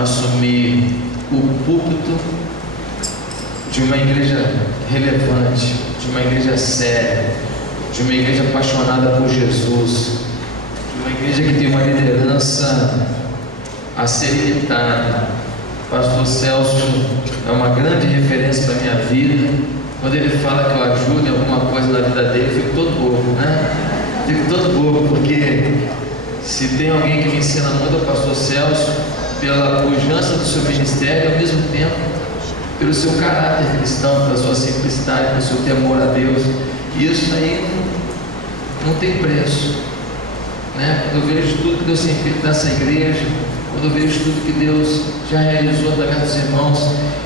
assumir o púlpito de uma igreja relevante, de uma igreja séria, de uma igreja apaixonada por Jesus, de uma igreja que tem uma liderança a ser imitada. Pastor Celso é uma grande referência para a minha vida. Quando ele fala que eu ajudo em alguma coisa na vida dele, eu fico todo bobo, né? Fico todo bobo, porque se tem alguém que me ensina muito, é o pastor Celso, pela pujança do seu ministério e ao mesmo tempo pelo seu caráter cristão, pela sua simplicidade, pelo seu temor a Deus. E isso aí não tem preço, né? Quando eu vejo tudo que Deus tem feito nessa igreja, quando eu vejo tudo que Deus já realizou através dos irmãos,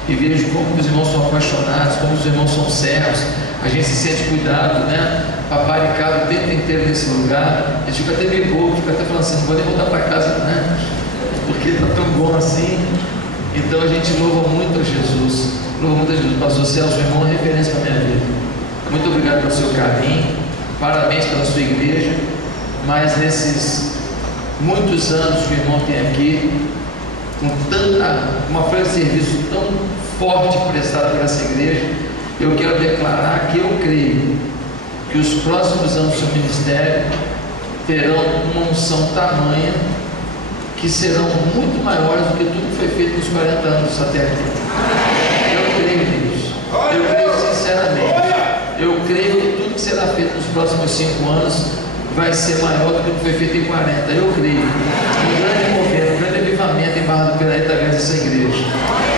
e vejo como os irmãos são apaixonados, como os irmãos são servos, a gente se sente cuidado, né? Paparicado o tempo inteiro nesse lugar. A gente fica até meio bobo, fica até falando assim, não vou nem voltar para casa, né? Porque está tão bom assim. Então a gente louva muito a Jesus, louva muito a Jesus. Pastor Celso, meu irmão, é uma referência para a minha vida. Muito obrigado pelo seu carinho, parabéns pela sua igreja. Mas nesses muitos anos que o irmão tem aqui, com uma folha de serviço tão forte prestada por essa igreja, eu quero declarar que eu creio que os próximos anos do seu ministério terão uma unção tamanha que serão muito maiores do que tudo que foi feito nos 40 anos até aqui. Eu creio nisso. Eu creio sinceramente. Eu creio que tudo que será feito nos próximos 5 anos vai ser maior do que o que foi feito em 40. Eu creio. Um grande movimento, um grande avivamento em Barra do Piraí através dessa igreja.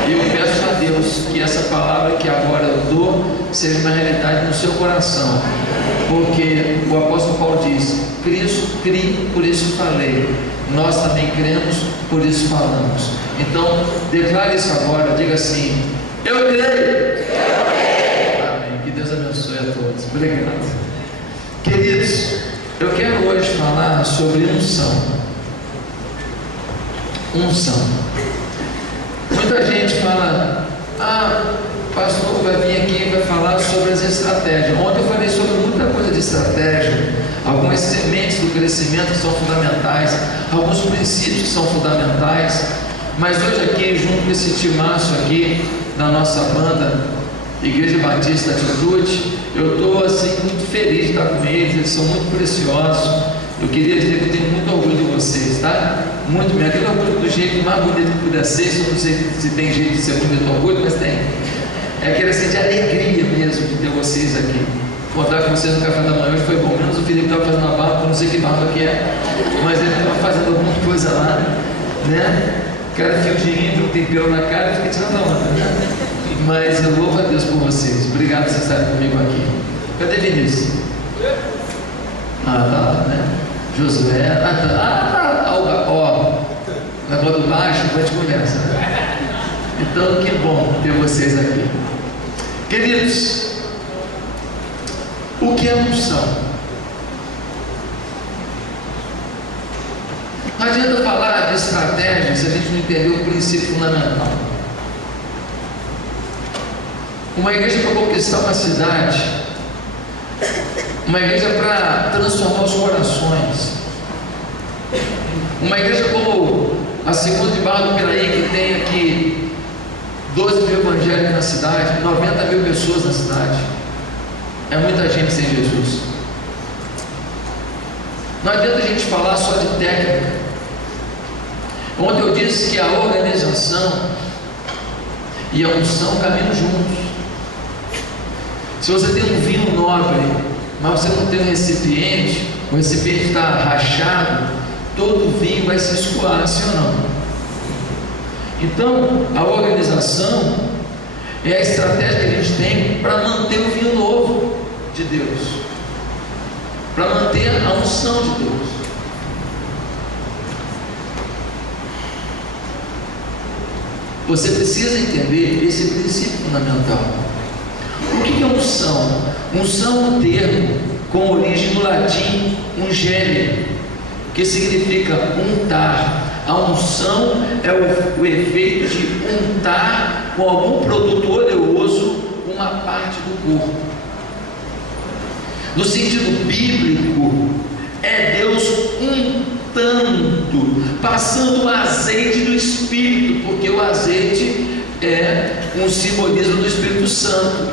E eu peço a Deus que essa palavra que agora eu dou seja uma realidade no seu coração. Porque o apóstolo Paulo diz: Cristo criei, por isso falei. Nós também cremos, por isso falamos. Então, declare isso agora, diga assim: eu creio. Amém. Que Deus abençoe a todos. Obrigado. Queridos, eu quero hoje falar sobre unção. Unção. Muita gente fala: pastor vai vir aqui e vai falar sobre as estratégias. Ontem eu falei sobre muita coisa de estratégia, algumas sementes do crescimento que são fundamentais, alguns princípios que são fundamentais. Mas hoje aqui, junto com esse timaço aqui da nossa banda Igreja Batista Atitude, eu estou assim muito feliz de estar com eles são muito preciosos. Eu queria dizer que eu tenho muito orgulho de vocês, tá? Muito mesmo. Aquele orgulho do jeito mais bonito que puder ser. Eu não sei se tem jeito de ser bonito orgulho, mas tem. É aquele assim de alegria mesmo de ter vocês aqui. Contar com vocês no café da manhã hoje foi bom. Menos o Felipe estava fazendo uma barba, eu não sei que barba que é, mas ele estava fazendo alguma coisa lá, né? Cada fio de índio, um tempero na cara, fica tirando a onda, né? Mas eu louvo a Deus por vocês. Obrigado por vocês estarem comigo aqui. Cadê Vinícius? Tá lá, né? Josué. Ó, na voz do baixo, a gente conversa. Então, que bom ter vocês aqui. Queridos, o que é unção? Não adianta falar de estratégia se a gente não entender o princípio fundamental. Uma igreja para conquistar uma cidade, uma igreja para transformar os corações, uma igreja como a segunda de Barra do Piraí, que tem aqui 12 mil evangélicos na cidade, 90 mil pessoas na cidade, é muita gente sem Jesus. Não adianta a gente falar só de técnica. Ontem eu disse que a organização e a unção caminham juntos. Se você tem um vinho nobre, mas você não tem um recipiente, o recipiente está rachado, todo o vinho vai se escoar, sim ou não? Então, a organização é a estratégia que a gente tem para manter o vinho novo de Deus, para manter a unção de Deus. Você precisa entender esse princípio fundamental. O que é unção? Unção é um termo com origem no latim ungere, que significa untar. A unção é o efeito de untar com algum produto oleoso uma parte do corpo. No sentido bíblico, é Deus untando, passando o azeite do Espírito, um simbolismo do Espírito Santo.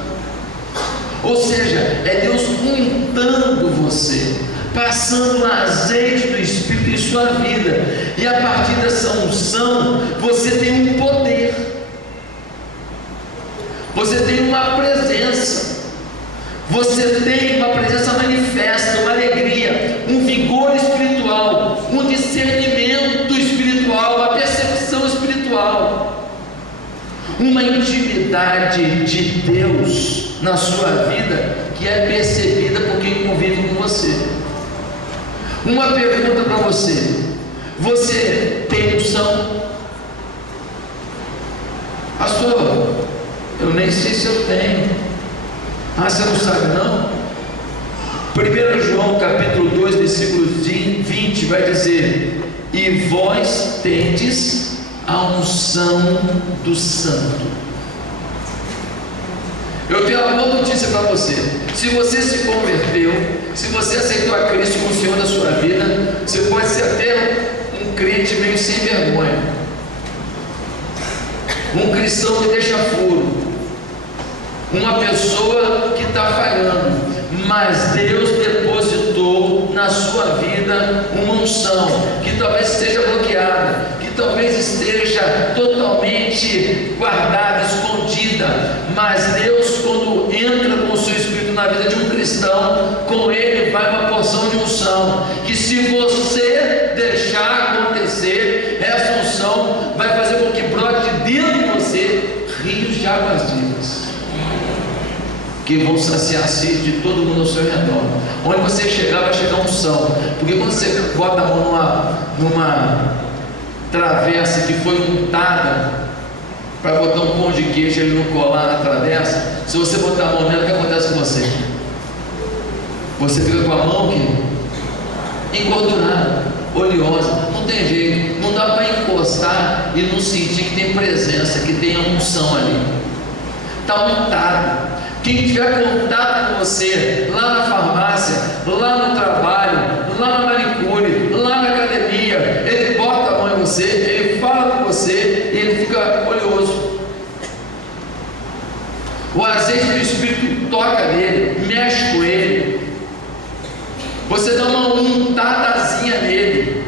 Ou seja, é Deus untando você, passando o azeite do Espírito em sua vida, e a partir dessa unção você tem um poder, você tem uma presença, você tem uma presença manifesta, uma alegria, um vigor espiritual, um discernimento espiritual, uma percepção espiritual, uma intimidade de Deus na sua vida que é percebida por quem convive com você. Uma pergunta para você: você tem unção? Pastor, eu nem sei se eu tenho. Ah, você não sabe não? 1 João capítulo 2 versículo 20 vai dizer: e vós tendes a unção do Santo. Eu tenho uma boa notícia para você: se você se converteu, se você aceitou a Cristo como Senhor da sua vida, você pode ser até um crente meio sem vergonha, um cristão que deixa furo, uma pessoa que está falhando, mas Deus depositou na sua vida uma unção que talvez esteja bloqueada, que talvez esteja totalmente guardada, escondida, mas Deus, quando entra com o seu Espírito na vida de um cristão, com ele vai uma porção de unção, que se você deixar acontecer, essa unção vai fazer com que brote dentro de você rios de águas vivas, que vão saciar a sede de todo mundo ao seu redor. Onde você chegar, vai chegar unção, porque quando você bota a mão numa travessa que foi untada para botar um pão de queijo ali no colar na travessa, se você botar a mão nela, o que acontece com você? Você fica com a mão que engordurada, oleosa, não tem jeito, não dá para encostar e não sentir que tem presença, que tem a unção ali, está untado. Quem tiver contato com você lá na farmácia, lá no trabalho, lá na manicure, lá na academia, ele bota a mão em você, ele fala com você e ele fica oleoso. O azeite do Espírito toca nele, mexe com ele, você dá uma untadazinha nele.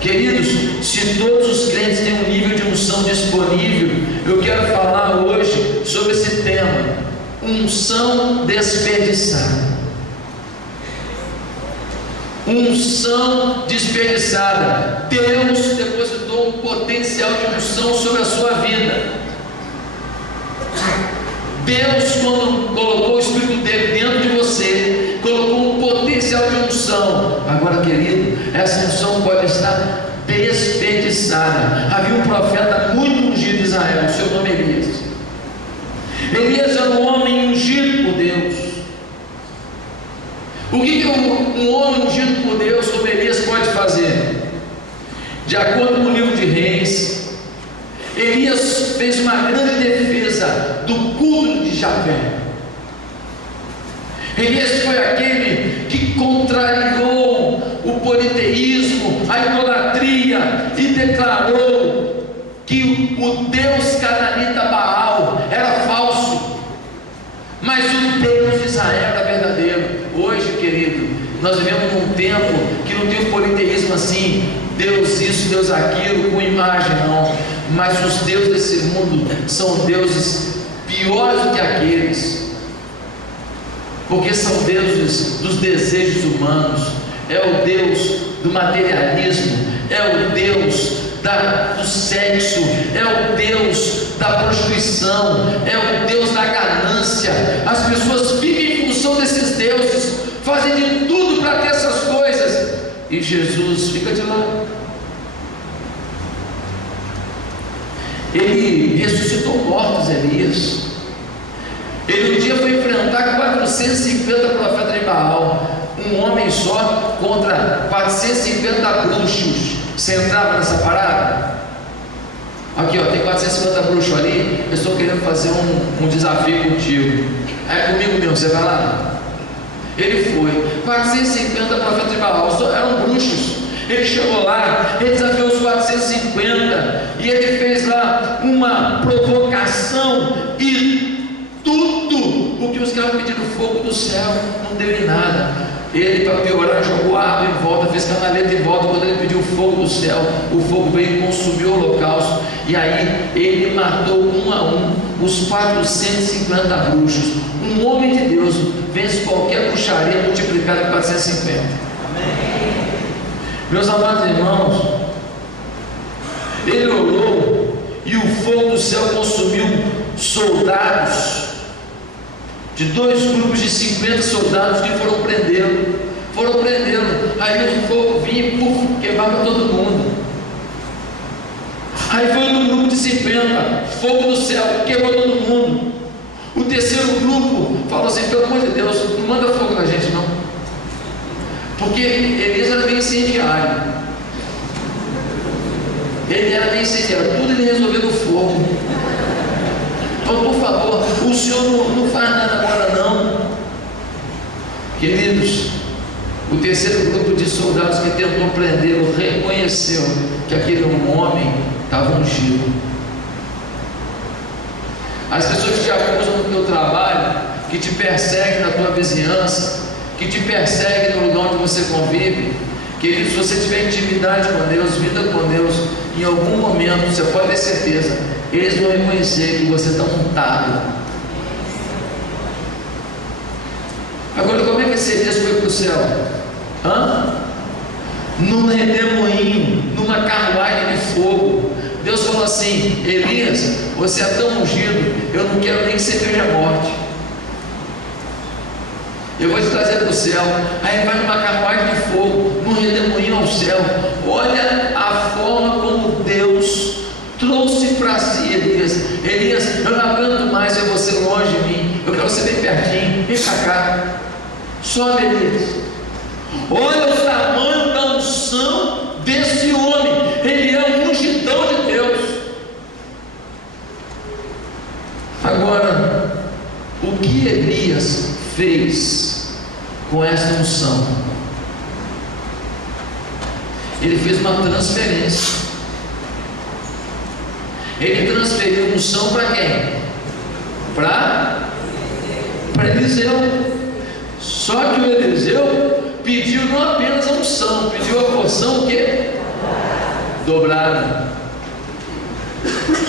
Queridos, se todos os crentes têm um nível de unção disponível, eu quero falar hoje sobre esse tema: unção desperdiçada. Unção desperdiçada. Deus depositou um potencial de unção sobre a sua vida. Deus, quando colocou o Espírito dele dentro de você, colocou um potencial de unção. Agora, querido, essa unção pode estar desperdiçada. Havia um profeta muito ungido de Israel, seu nome é Elias. Elias era um homem ungido por Deus. O que um homem ungido por Deus como Elias pode fazer? De acordo com o livro de Reis, Elias fez uma grande defesa do culto de Javé. Elias foi aquele que contrariou o politeísmo, a idolatria, e declarou que o Deus cananita Baal era falso, mas o Deus de Israel era verdadeiro. Hoje, querido, nós vivemos num tempo que não tem um politeísmo assim, Deus isso, Deus aquilo, com imagem, não. Mas os deuses desse mundo são deuses piores do que aqueles, porque são deuses dos desejos humanos, é o Deus do materialismo, é o Deus do sexo, é o Deus da prostituição, é o Deus da ganância. As pessoas vivem em função desses deuses, fazem de tudo para ter essas coisas, e Jesus fica de lado. Ele ressuscitou mortos, Elias. Ele um dia foi enfrentar 450 profetas de Baal, um homem só contra 450 bruxos. Você entrava nessa parada? Aqui, ó, tem 450 bruxos ali, eu estou querendo fazer um desafio contigo. É comigo mesmo, você vai lá? Ele foi, 450 profetas de Baal, eram bruxos. Ele chegou lá, ele desafiou os 450 e ele fez lá uma provocação ficavam pedindo fogo do céu, não deu em nada. Ele, para piorar, jogou água em volta, fez canaleta em volta. Quando ele pediu o fogo do céu, o fogo veio e consumiu o holocausto. E aí ele matou um a um os 450 bruxos. Um homem de Deus vence qualquer bruxaria multiplicada por 450. Amém. Meus amados irmãos, ele orou e o fogo do céu consumiu soldados de 2 grupos de 50 soldados que foram prendê-lo. Aí o fogo vinha e queimava todo mundo. Aí foi no grupo de 50, fogo do céu, queimou todo mundo. O terceiro grupo falou assim: pelo amor de Deus, não manda fogo na gente não, porque Elias era bem incendiário. Tudo ele resolveu no fogo. Então, por favor, o Senhor não faz nada agora não. Queridos, o terceiro grupo de soldados que tentou prendê-lo reconheceu que aquele homem estava ungido. As pessoas que te acusam no teu trabalho, que te perseguem na tua vizinhança, que te perseguem no lugar onde você convive, queridos, se você tiver intimidade com Deus, vida com Deus, em algum momento, você pode ter certeza, eles vão reconhecer que você está montado. Agora, como é que esse Elias foi para o céu? Num redemoinho, numa carruagem de fogo. Deus falou assim: Elias, você é tão ungido, eu não quero nem que você veja a morte. Eu vou te trazer para o céu. Aí ele vai numa carruagem de fogo, num redemoinho ao céu. Olha a forma como Deus trouxe para si Elias. Elias, eu não aguento mais ver você longe de mim, eu quero você bem pertinho, vem para cá. Sobe, Elias. Olha o tamanho da unção desse homem. Ele é um ungidão de Deus. Agora, o que Elias fez com essa unção? Ele fez uma transferência. Ele transferiu a unção para quem? Para Eliseu. Só que o Eliseu pediu não apenas a unção, pediu a porção o quê? Dobrada.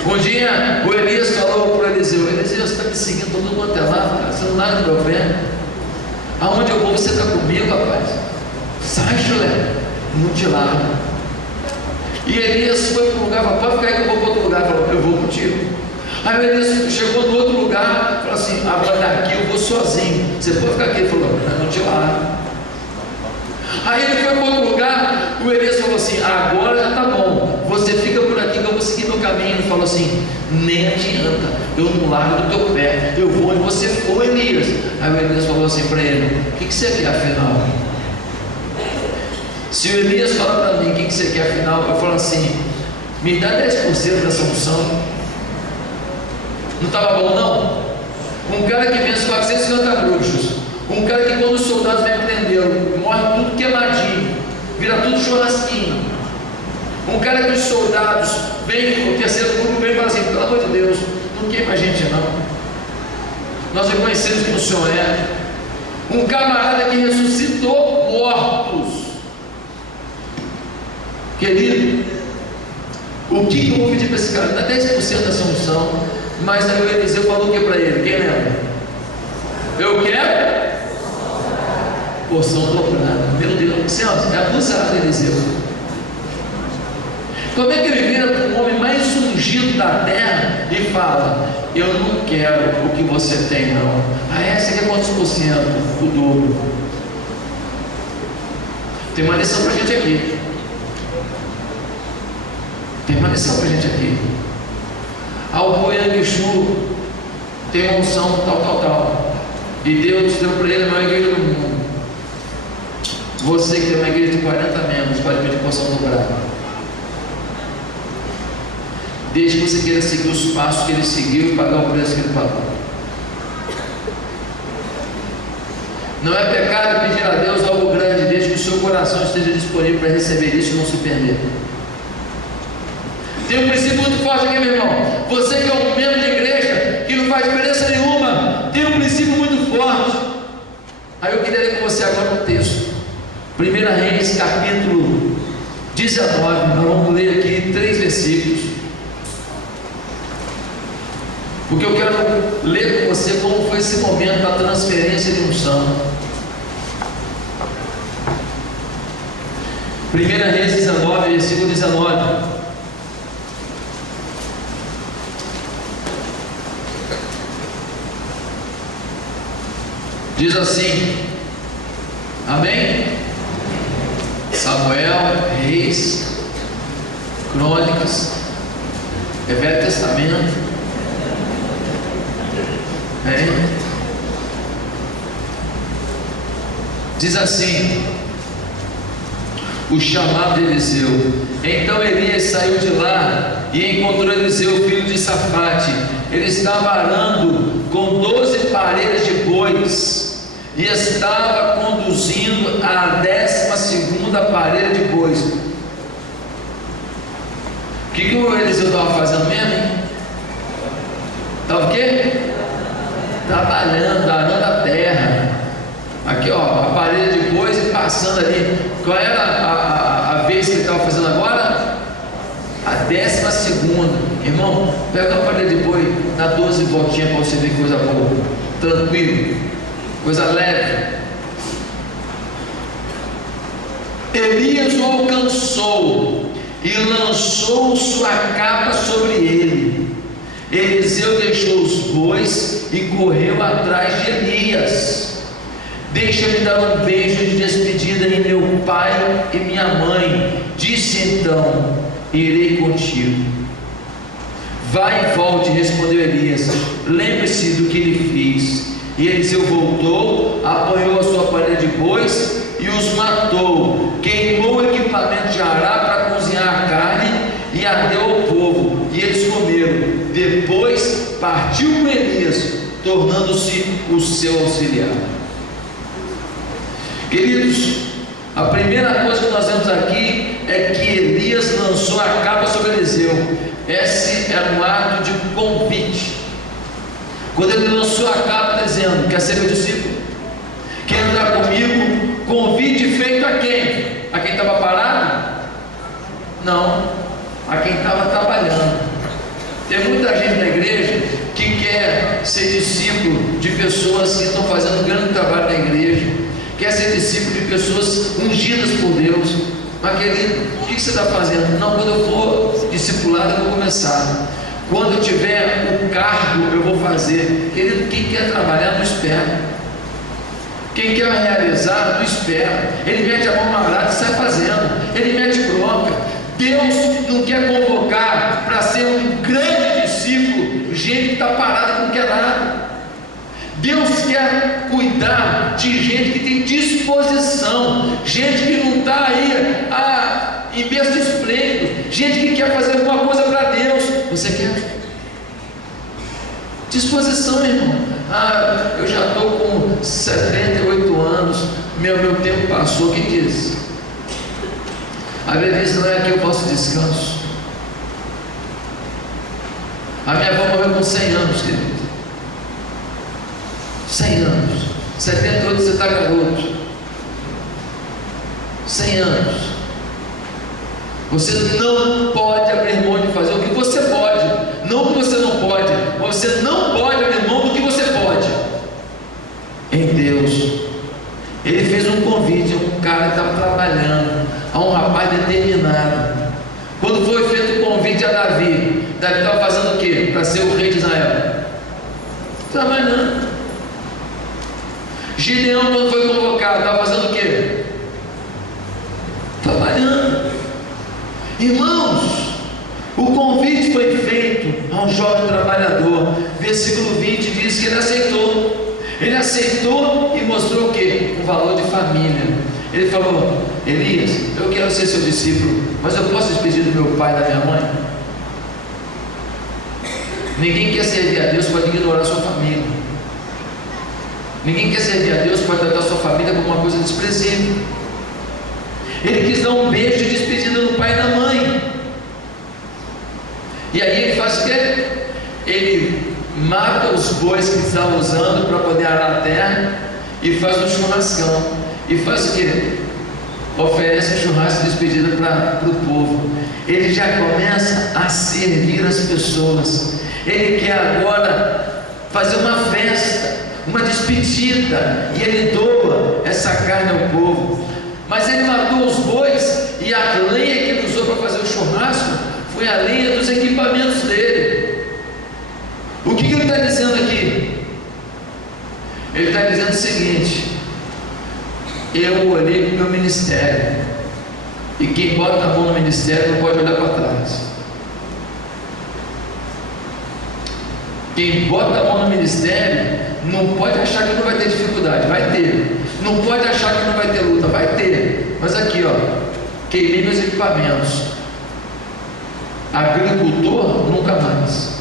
Um dia o Elias falou para o Eliseu: Eliseu, você está me seguindo todo quanto é lado, cara, você não larga do meu pé. Aonde eu vou, você está comigo, rapaz. Sai, chulé, não te larga. E Elias foi para um lugar, falou: pode ficar aí que eu vou para outro lugar. Falou: eu vou contigo. Aí o Elias chegou no outro lugar, falou assim: agora daqui eu vou sozinho, você pode ficar aqui. Ele falou: não te larga. Aí ele foi para outro lugar, o Elias falou assim: agora já está bom, você fica por aqui que eu vou seguir meu caminho. Ele falou assim: nem adianta, eu não largo do teu pé, eu vou onde você for, Elias. Aí o Elias falou assim para ele: o que você quer afinal? Se o Elias fala para mim o que você quer afinal, eu falo assim: me dá 10% dessa unção. Não estava bom não? Um cara que vence 450 bruxos, um cara que quando os soldados vêm prendê-lo, morre tudo queimadinho, vira tudo churrasquinho. Um cara que os soldados vêm, o terceiro grupo vem e fala assim: pelo amor de Deus, não queima a gente não, nós reconhecemos que o Senhor é. Um camarada que ressuscitou mortos. Querido, o que eu vou pedir para esse cara? Dá 10% dessa unção. Mas aí o Eliseu falou o que para ele? Quem lembra? Eu quero porção dobrada. Meu Deus, Senhor, é abusado, Eliseu. Como é que ele vira para o homem mais ungido da terra e fala: eu não quero o que você tem não. Essa aqui é quantos por cento? O dobro. Tem uma lição para a gente aqui. Ao Yanguichu tem uma unção tal. E Deus deu para ele a maior igreja do mundo. Você que tem uma igreja de 40 membros pode pedir porção dobrada. Desde que você queira seguir os passos que ele seguiu e pagar o preço que ele pagou. Não é pecado pedir a Deus algo grande, desde que o seu coração esteja disponível para receber isso e não se perder. Tem um princípio muito forte aqui, meu irmão. Você que é um membro de igreja que não faz diferença nenhuma, tem um princípio muito forte. agora no texto. 1 Reis, capítulo 19. Nós vamos ler aqui 3 versículos, porque eu quero ler com você como foi esse momento da transferência de unção. 1 Reis 19, versículo 19. Diz assim, amém? Samuel, Reis, Crônicas, Velho Testamento, amém? Diz assim, o chamado de Eliseu. Então Elias saiu de lá e encontrou Eliseu, filho de Safate. Ele estava arando com 12 parelhas de bois e estava conduzindo a 12ª parelha de bois. O que o Eliseu estava fazendo mesmo, hein? Estava o quê? Trabalhando, arando a terra. Aqui ó, a parelha de bois e passando ali. Qual era a vez que ele estava fazendo agora? A 12ª. Irmão, pega a parelha de boi, dá 12 voltinhas para você ver coisa boa, tranquilo, coisa leve. Elias o alcançou e lançou sua capa sobre ele. Eliseu deixou os bois e correu atrás de Elias. Deixa-me dar um beijo de despedida em meu pai e minha mãe. Disse então, irei contigo. Vai e volte, respondeu Elias. Lembre-se do que lhe fiz. E Eliseu voltou, apanhou a sua parelha de bois e os matou. Queimou o equipamento de arar para cozinhar a carne e a deu ao povo. E eles comeram. Depois partiu com Elias, tornando-se o seu auxiliar. Queridos, a primeira coisa que nós vemos aqui é que Elias lançou a capa sobre Eliseu. Esse era um ato de convite. Quando ele lançou a capa dizendo, quer ser meu discípulo? Quer entrar comigo? Convite feito a quem? A quem estava parado? Não, a quem estava trabalhando. Tem muita gente na igreja que quer ser discípulo de pessoas que estão fazendo um grande trabalho na igreja, quer ser discípulo de pessoas ungidas por Deus. Mas querido, o que você está fazendo? Não, quando eu for discipulado eu vou começar. Quando eu tiver o cargo eu vou fazer. Querido, quem quer trabalhar não espera. Quem quer realizar não espera. Ele mete a mão na arada e sai fazendo. Ele mete bronca. Deus não quer convocar para ser um grande discípulo gente que está parada e não quer nada. Deus quer cuidar de gente que tem disposição, gente que não está aí em berço esplêndido, gente que quer fazer alguma coisa para Deus. Você quer? Disposição, irmão. Eu já estou com 78 anos, meu tempo passou. Quem diz? A velhice não é aqui o vosso descanso. A minha avó morreu com 100 anos, querido. 100 anos. 78 você está garoto. 100 anos. Você não pode abrir mão de fazer o que você pode. Não o que você não pode. Você não pode abrir mão do que você pode. Em Deus. Ele fez um convite a um cara que estava trabalhando, a um rapaz determinado. Quando foi feito o convite a Davi, Davi estava fazendo o quê? Para ser o rei de Israel? Trabalhando. Gideão, quando foi convocado, estava fazendo o quê? Trabalhando. Irmãos, o convite foi feito a um jovem trabalhador. Versículo 20 diz que ele aceitou. Ele aceitou e mostrou o quê? Um valor de família. Ele falou: Elias, eu quero ser seu discípulo, mas eu posso despedir do meu pai e da minha mãe? Ninguém quer servir a Deus pode ignorar a sua família. Ninguém quer servir a Deus pode tratar a sua família como uma coisa desprezível. Ele quis dar um beijo de despedida no pai e na mãe. E aí ele faz o quê? Ele mata os bois que estavam usando para poder arar a terra e faz um churrascão. e faz o quê? Oferece um churrasco de despedida para o povo. Ele já começa a servir as pessoas. Ele quer agora fazer uma festa, uma despedida, e ele doa essa carne ao povo. Mas ele matou os bois, e a lenha que ele usou para fazer o churrasco foi a lenha dos equipamentos dele. O que ele está dizendo aqui? Ele está dizendo o seguinte: eu olhei para o meu ministério, e quem bota a mão no ministério não pode olhar para trás. Quem bota a mão no ministério não pode achar que não vai ter dificuldade, vai ter. Não pode achar que não vai ter luta, vai ter. Mas aqui, ó, queimei meus equipamentos. Agricultor, nunca mais.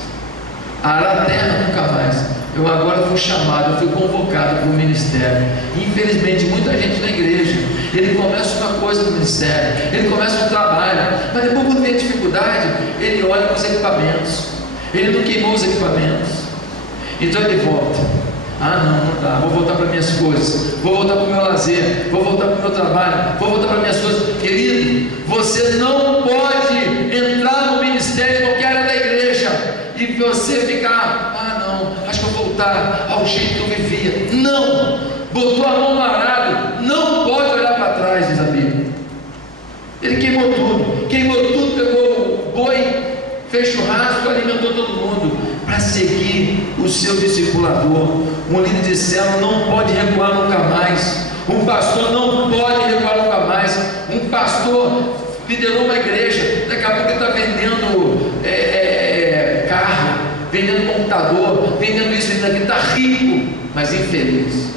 Arar a terra, nunca mais. Eu agora fui chamado, eu fui convocado para o ministério. Infelizmente, muita gente na igreja, ele começa uma coisa no ministério, ele começa um trabalho, mas depois, quando tem dificuldade, ele olha para os equipamentos. Ele não queimou os equipamentos, então ele volta. Não dá, vou voltar para minhas coisas, vou voltar para o meu lazer, vou voltar para o meu trabalho, vou voltar para minhas coisas. Querido, você não pode entrar no ministério em qualquer área da igreja e você ficar, não, acho que eu vou voltar ao jeito que eu vivia. Não, botou a mão no arado, não pode olhar para trás, diz a Bíblia. Ele queimou tudo, pegou o boi, fez churrasco, alimentou todo mundo para seguir o seu discipulador. Um líder de célula não pode recuar nunca mais. Um pastor não pode recuar nunca mais. Um pastor liderou uma igreja, daqui a pouco ele está vendendo carro, vendendo computador, vendendo isso, vendendo aquilo, está rico, mas infeliz.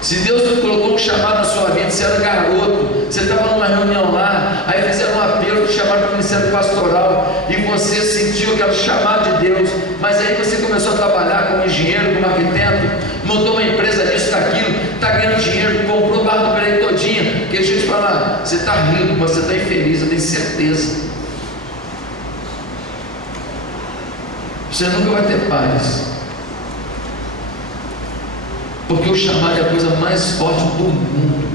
Se Deus colocou um chamado na sua vida, você era garoto, você estava numa reunião lá, aí fizeram um apelo, te chamaram para o ministério pastoral, e você sentiu aquele chamado de Deus, mas aí você começou a trabalhar como engenheiro, como arquiteto, montou uma empresa disso, daquilo, está ganhando dinheiro, comprou barra do Pereira todinha, porque deixa eu te falar, você está rico, mas você está infeliz, eu tenho certeza. Você nunca vai ter paz. Porque o chamado é a coisa mais forte do mundo,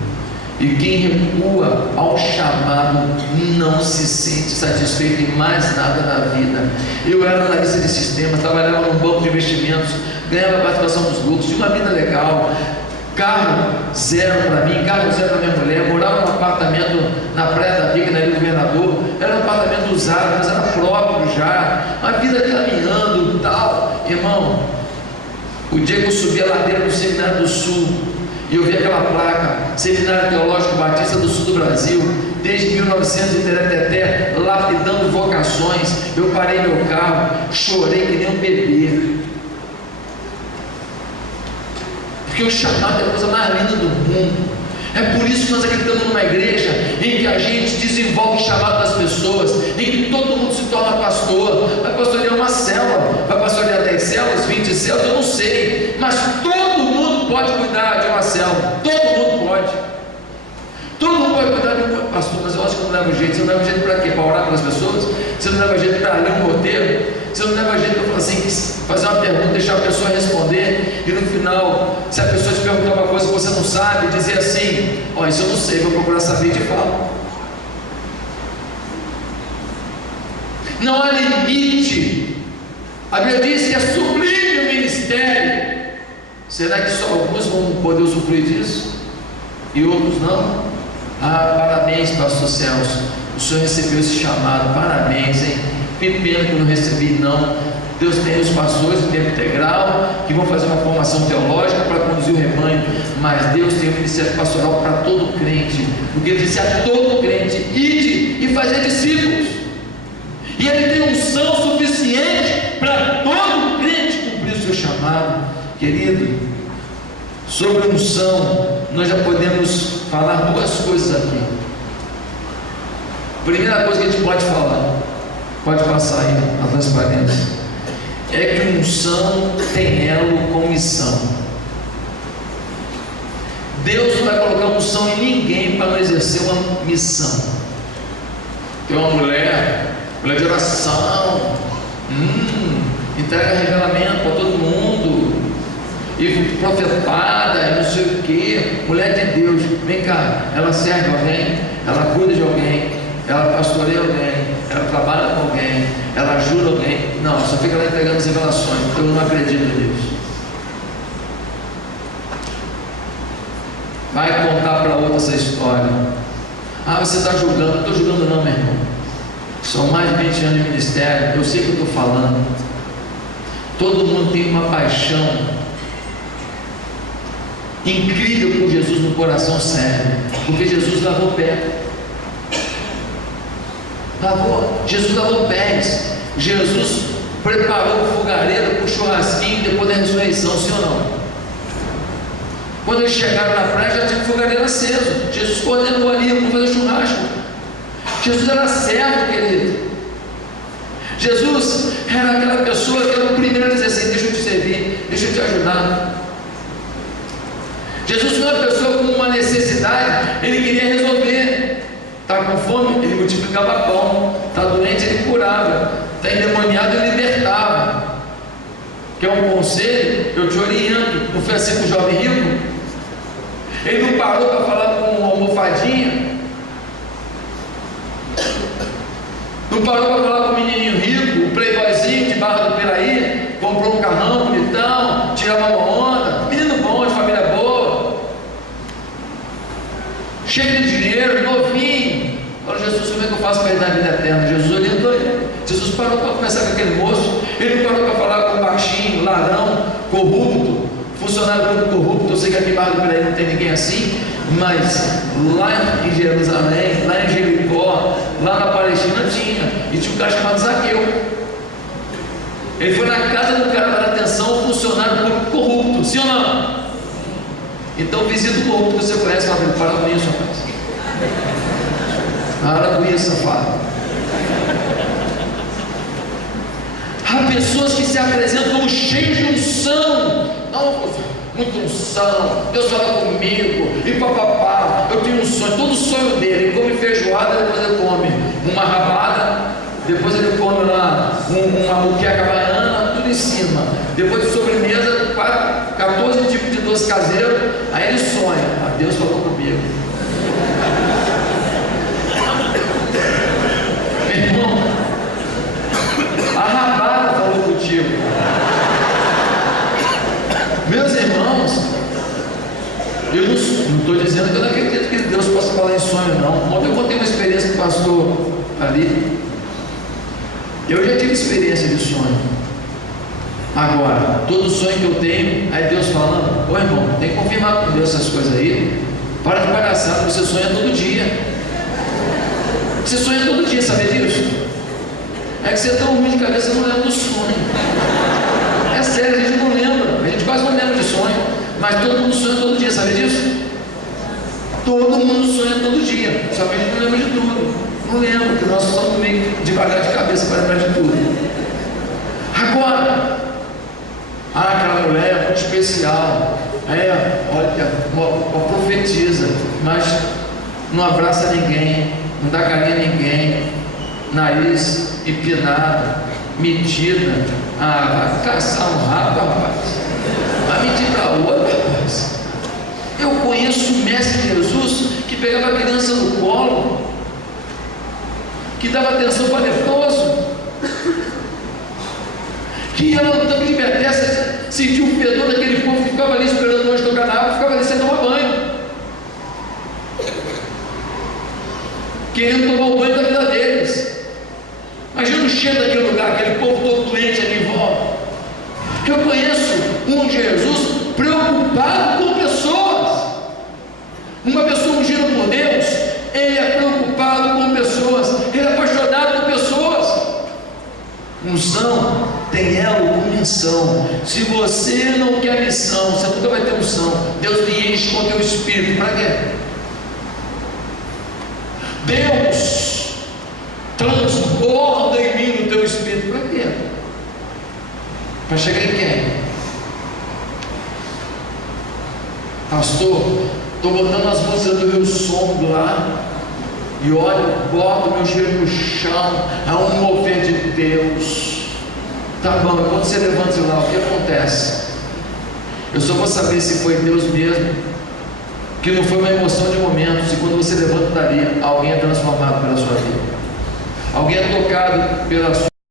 e quem recua ao chamado não se sente satisfeito em mais nada na vida. Eu era analista de sistemas, trabalhava num banco de investimentos, ganhava participação dos lucros, tinha uma vida legal, carro zero para mim, carro zero para minha mulher, morava num apartamento na Praia da Viga, na Ilha do Governador, era um apartamento usado, mas era próprio já, a vida caminhando e tal. Irmão, o dia que eu subi a ladeira do Seminário do Sul e eu vi aquela placa, Seminário Teológico Batista do Sul do Brasil, desde 1900 e tereteté, lapidando vocações, eu parei meu carro, chorei que nem um bebê, porque o chamado é a coisa mais linda do mundo. É por isso que nós acreditamos numa igreja em que a gente desenvolve o chamado das pessoas, em que todo mundo se torna pastor. Vai pastorear uma célula, vai pastorear 10 células, 20 células, eu não sei, mas todo mundo pode cuidar de uma célula, todo mundo pode. Todo mundo pode cuidar de um pastor, mas eu acho que não leva jeito. Você não leva jeito para quê? Para orar pelas pessoas? Você não leva jeito para ler um roteiro? Você não leva jeito para falar assim, fazer uma pergunta, deixar a pessoa responder, e no final, se a pessoa te perguntar uma coisa que você não sabe, dizer assim, isso eu não sei, vou procurar saber e te falo. Não há limite. A Bíblia diz que é sublime o ministério. Será que só alguns vão poder usufruir disso? E outros não? Parabéns, pastor Celso, o senhor recebeu esse chamado, parabéns, hein? Que pena que eu não recebi, não. Deus tem os pastores de tempo integral que vão fazer uma formação teológica para conduzir o rebanho, mas Deus tem o ministério pastoral para todo crente, porque Ele disse a todo crente: ide e fazer discípulos, e Ele tem unção suficiente para todo crente cumprir o seu chamado. Querido, sobre unção, nós já podemos falar duas coisas aqui. Primeira coisa que a gente pode falar, pode passar aí a transparência, é que unção tem elo com missão. Deus não vai colocar unção em ninguém para não exercer uma missão. Tem uma mulher de oração, entrega revelamento para todo mundo, e profetada, e não sei, mulher de Deus, vem cá, ela serve alguém, ela cuida de alguém, ela pastoreia alguém, ela trabalha com alguém, ela ajuda alguém. Não, só fica lá entregando as revelações. Eu não acredito nisso. Vai contar para outra essa história. Ah, você está julgando. Não estou julgando não, meu irmão. São mais de 20 anos de ministério, eu sei o que eu estou falando. Todo mundo tem uma paixão incrível por Jesus no coração, sério, porque Jesus lavou o pé. Jesus lavou pés. Jesus preparou o fogareiro para o churrasquinho depois da ressurreição, sim ou não? Quando eles chegaram na praia, já tinha o fogareiro aceso. Jesus coordenou ali para fazer churrasco. Jesus era servo, querido. Jesus era aquela pessoa que era o primeiro a dizer assim: deixa eu te servir, deixa eu te ajudar. Jesus não é uma pessoa com uma necessidade, ele queria resolver. Está com fome, ele multiplicava pão. Está doente, ele curava. Está endemoniado, ele libertava. Quer um conselho? Eu te oriento. Não foi assim com o jovem rico? Ele não parou para falar com uma almofadinha. Não parou para falar com o menininho rico, o playboyzinho de Barra do Piraí, comprou um carrão bonitão, tirava uma onda, menino bom, de família boa, cheio de dinheiro, novinho. Falou: Jesus, como é que eu faço para ir na vida eterna? Jesus orientou ele. Jesus parou para conversar com aquele moço. Ele não parou para falar com o baixinho, ladrão, corrupto, funcionário corrupto. Eu sei que aqui em Barra do Piraí não tem ninguém assim, mas lá em Jerusalém, lá em Jericó, lá na Palestina tinha. E tinha um cara chamado Zaqueu. Ele foi na casa do cara dar atenção ao funcionário corrupto, sim ou não? Então visita o corrupto que você conhece, fala: para com isso, rapaz. Para com isso, safado. Há pessoas que se apresentam como cheios de unção. Não, muita unção, Deus fala comigo, e papapá, eu tenho um sonho, todo sonho dele. Ele come feijoada, depois ele come uma rabada, depois ele come lá uma muqueca baiana, tudo em cima. Depois de sobremesa, 14 tipos de doce caseiro. Aí ele sonha: ah, Deus falou comigo. Meu irmão, a rabada falou contigo. Meus irmãos, eu não estou dizendo que eu não acredito que Deus possa falar em sonho, não. Ontem eu contei uma experiência com o pastor ali. Eu já tive experiência de sonho. Agora, todo sonho que eu tenho, aí Deus falando: ô irmão, tem que confirmar com Deus essas coisas aí. Para de palhaçada, você sonha todo dia. Você sonha todo dia, sabe disso? É que você é tão ruim de cabeça, não lembra do sonho. É sério, a gente não lembra. A gente quase não lembra de sonho. Mas todo mundo sonha todo dia, sabe disso? Todo mundo sonha todo dia. Só que a gente não lembra de tudo. Não lembra, porque nós somos meio devagar de cabeça para lembrar de tudo. Agora, aquela mulher é muito especial. Olha, uma profetiza, mas não abraça ninguém, não dá carinho a ninguém, nariz empinado, metida. Vai caçar um rabo, rapaz. Vai mentir para outra, rapaz. Eu conheço o mestre Jesus que pegava a criança no colo, que dava atenção para leproso, que ia lá no tanque de Betesda, sentia o fedor daquele povo que ficava ali esperando nós tocar na água, ficava ali sem tomar banho, querendo tomar o banho da vida deles. Imagina o cheiro daquele lugar, aquele povo todo doente ali em volta. Eu conheço um Jesus preocupado com pessoas. Uma pessoa ungida por Deus, ele é preocupado com pessoas, ele é apaixonado por pessoas. Unção tem elo com missão. Se você não quer missão, você nunca vai ter unção. Deus lhe enche com o teu espírito. Para quê? Deus transborda em mim o teu espírito. Para quê? Para chegar em quem? Pastor, estou botando as músicas do Rio Som lá, e olha, boto meu joelho no chão, é um mover de Deus. Tá bom, quando você levanta lá, o que acontece? Eu só vou saber se foi Deus mesmo, que não foi uma emoção de momentos, e quando você levanta dali, alguém é transformado pela sua vida, alguém é tocado pela sua